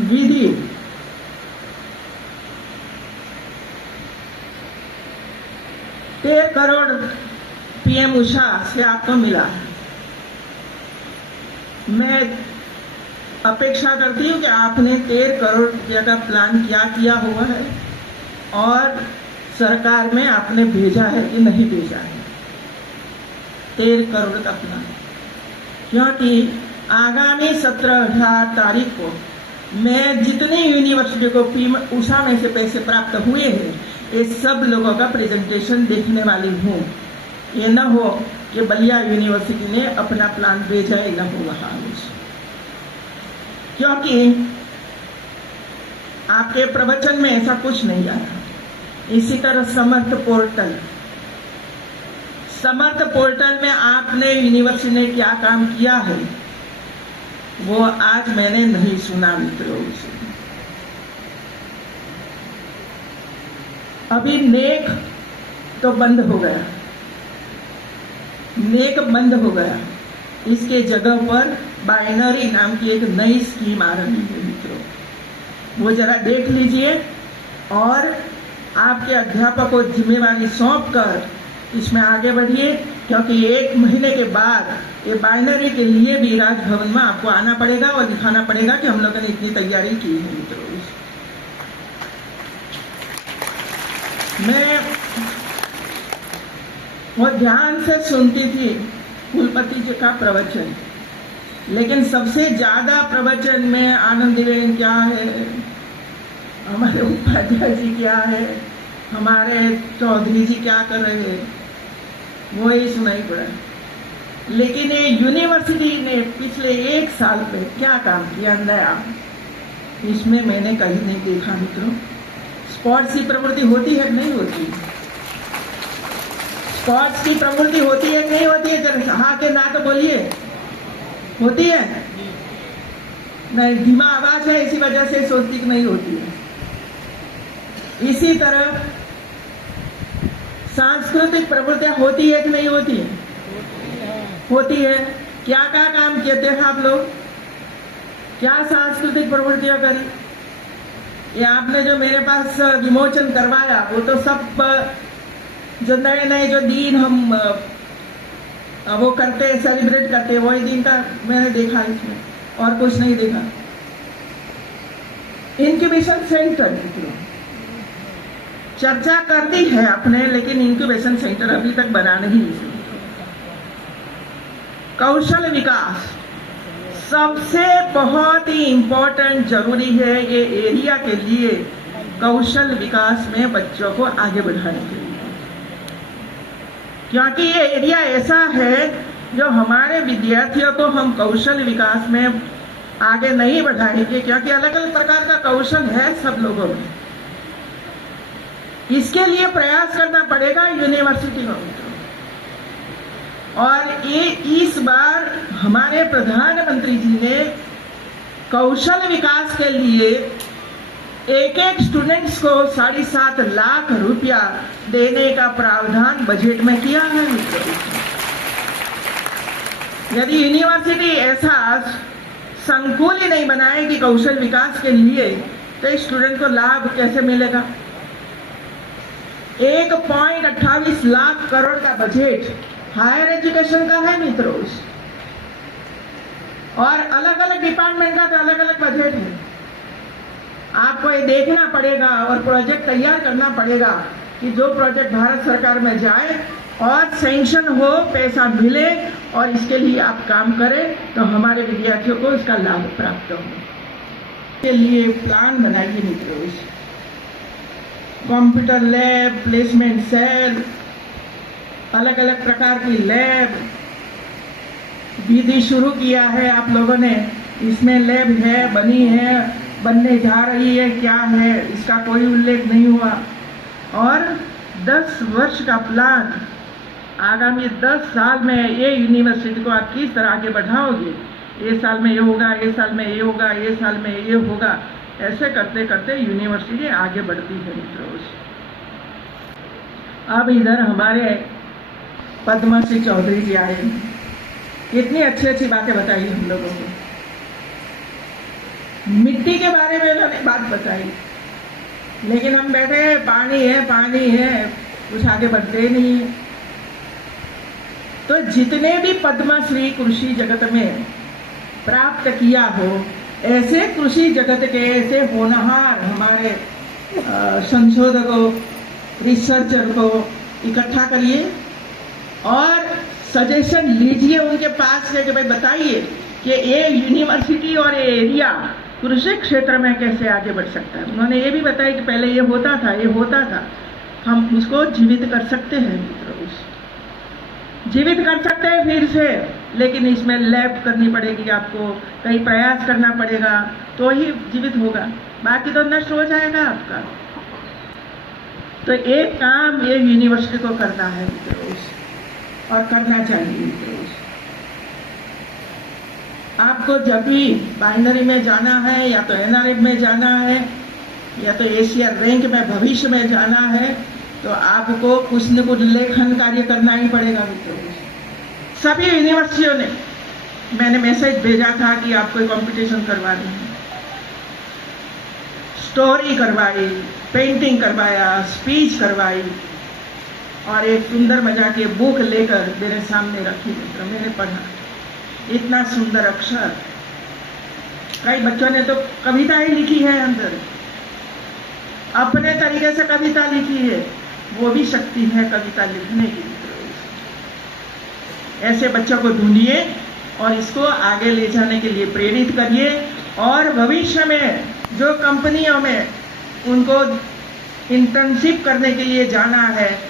विधि crore PM Usha से आपको मिला है। मैं अपेक्षा करती हूँ कि आपने 13 करोड़ रुपया का प्लान क्या किया हुआ है और सरकार में आपने भेजा है कि नहीं भेजा है 13 करोड़ का प्लान, क्योंकि आगामी 17-18 तारीख को मैं जितनी यूनिवर्सिटी को पीएम उषा में से पैसे प्राप्त हुए हैं ये सब लोगों का प्रेजेंटेशन देखने वाली हूँ। ये न हो कि बलिया यूनिवर्सिटी ने अपना प्लान भेजा है, न हो रहा क्योंकि आपके प्रवचन में ऐसा कुछ नहीं आया। इसी तरह समर्थ पोर्टल में आपने यूनिवर्सिटी ने क्या काम किया है वो आज मैंने नहीं सुना मित्रों से। अभी नेक तो बंद हो गया, नेक बंद हो गया, इसके जगह पर बाइनरी नाम की एक नई स्कीम आ रही है मित्रों, वो जरा देख लीजिए और आपके अध्यापक को जिम्मेवारी सौंप कर इसमें आगे बढ़िए, क्योंकि 1 महीने के बाद ये बाइनरी के लिए भी राजभवन में आपको आना पड़ेगा और दिखाना पड़ेगा कि हम लोगों ने इतनी तैयारी की है मित्रों। मैं बहुत ध्यान से सुनती थी कुलपति जी का प्रवचन, लेकिन सबसे ज्यादा प्रवचन में आनंदीबेन क्या है, हमारे उपाध्याय जी क्या है, हमारे चौधरी जी क्या कर रहे हैं, वो ही सुनाई पड़ा। लेकिन ये यूनिवर्सिटी ने पिछले 1 साल में क्या काम किया नया, इसमें मैंने कहीं नहीं देखा मित्रों। स्पोर्ट्स की प्रवृत्ति होती है नहीं होती, स्पोर्ट्स की प्रवृत्ति होती है नहीं होती है, जरा हाँ के ना तो बोलिए, होती है नहीं, धीमा आवाज है इसी वजह से सोचती कि नहीं होती है। इसी तरह सांस्कृतिक प्रवृत्तियां होती है कि नहीं होती है, होती है। क्या क्या काम किए थे आप लोग, क्या सांस्कृतिक प्रवृत्तियां करी, ये आपने जो मेरे पास विमोचन करवाया वो तो सब जो नए नए जो दिन हम वो करते सेलिब्रेट करते वही दिन का मैंने देखा, इसमें और कुछ नहीं देखा। इंक्यूबेशन सेंटर चर्चा कर दी है आपने, लेकिन इंक्यूबेशन सेंटर अभी तक बना नहीं। कौशल विकास सबसे बहुत ही इंपॉर्टेंट जरूरी है ये एरिया के लिए, कौशल विकास में बच्चों को आगे बढ़ाने के लिए, क्योंकि ये एरिया ऐसा है जो हमारे विद्यार्थियों को हम कौशल विकास में आगे नहीं बढ़ाएंगे, क्योंकि अलग अलग प्रकार का कौशल है सब लोगों में। इसके लिए प्रयास करना पड़ेगा यूनिवर्सिटी में। और ये इस बार हमारे प्रधानमंत्री जी ने कौशल विकास के लिए एक स्टूडेंट्स को 7.5 लाख रुपया देने का प्रावधान बजट में किया है। यदि यूनिवर्सिटी ऐसा संकुल ही नहीं बनाएगी कौशल विकास के लिए तो स्टूडेंट को लाभ कैसे मिलेगा। 1.28 लाख करोड़ का बजट हायर एजुकेशन का है मित्रों, और अलग अलग डिपार्टमेंट का तो अलग अलग बजट है। आपको ये देखना पड़ेगा और प्रोजेक्ट तैयार करना पड़ेगा कि जो प्रोजेक्ट भारत सरकार में जाए और सैंक्शन हो, पैसा मिले और इसके लिए आप काम करें तो हमारे विद्यार्थियों को इसका लाभ प्राप्त हो। इसके लिए प्लान बनाइए मित्रों, कंप्यूटर लैब, प्लेसमेंट सेल, अलग अलग प्रकार की लैब विधि शुरू किया है आप लोगों ने। इसमें लैब है, बनी है, बनने जा रही है, क्या है इसका कोई उल्लेख नहीं हुआ। और 10 वर्ष का प्लान, आगामी 10 साल में ये यूनिवर्सिटी को आप किस तरह आगे बढ़ाओगे, ये साल में ये होगा, ये साल में ये होगा, ये साल में ये होगा, ऐसे करते करते यूनिवर्सिटी आगे बढ़ती है मित्रों। अब इधर हमारे पद्मश्री चौधरी जी आए, कितनी अच्छी अच्छी बातें बताई हम लोगों को। मिट्टी के बारे में उन्होंने बात बताई, लेकिन हम बैठे पानी है, कुछ आगे बढ़ते ही नहीं है। तो जितने भी पद्मश्री कृषि जगत में प्राप्त किया हो, ऐसे कृषि जगत के ऐसे होनहार हमारे संशोधकों, रिसर्चर को इकट्ठा करिए और सजेशन लीजिए उनके पास से कि भाई बताइए कि ये यूनिवर्सिटी और ये एरिया कृषि क्षेत्र में कैसे आगे बढ़ सकता है। उन्होंने ये भी बताया कि पहले ये होता था, हम उसको जीवित कर सकते हैं मित्रों, जीवित कर सकते हैं फिर से, लेकिन इसमें लैब करनी पड़ेगी, आपको कई प्रयास करना पड़ेगा तो ही जीवित होगा, बाकी तो नष्ट हो जाएगा आपका। तो एक काम ये यूनिवर्सिटी को करना है मित्रों, और करना चाहिए मित्रों। आपको जब भी बाइनरी में जाना है या तो एनआरएफ में जाना है या तो एशिया रैंक में भविष्य में जाना है, तो आपको कुछ न कुछ लेखन कार्य करना ही पड़ेगा मित्रों। सभी यूनिवर्सिटियों ने मैंने मैसेज भेजा था कि आपको कंपटीशन करवानी है, स्टोरी करवाई, पेंटिंग करवाया, स्पीच करवाई और एक सुंदर मजा की बुक लेकर मेरे सामने रखी मित्र। मैंने पढ़ा, इतना सुंदर अक्षर, कई बच्चों ने तो कविता ही लिखी है, अंदर अपने तरीके से कविता लिखी है, वो भी शक्ति है कविता लिखने की। ऐसे बच्चों को ढूंढिए और इसको आगे ले जाने के लिए प्रेरित करिए, और भविष्य में जो कंपनियों में उनको इंटर्नशिप करने के लिए जाना है